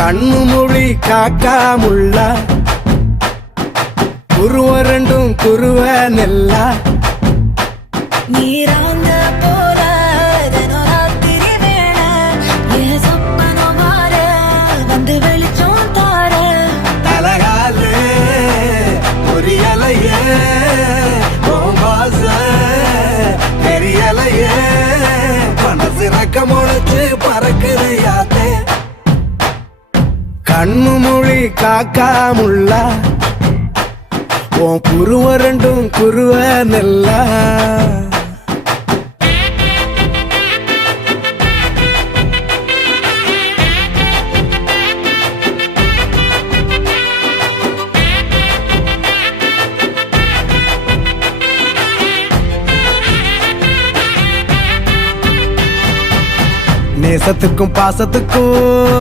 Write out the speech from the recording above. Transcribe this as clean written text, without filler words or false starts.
கண்ணு மொழி காக்காமுள்ள குருவ ரெண்டும் குருவ நெல்லா நீராங்க போல தினராத்திரி வேளை என் சொப்பனம் மாற வந்து வெளிச்சம் தார தலகாலே பொரியலையே ஓம்பாச பெரியலையே மனசு ரக்க முளைச்சு பறக்குதையாத்தே கண்ணு மொழி காக்காமுள்ள உன் குருவ ரெண்டும் குருவ நெல்லா நேசத்துக்கும் பாசத்துக்கும்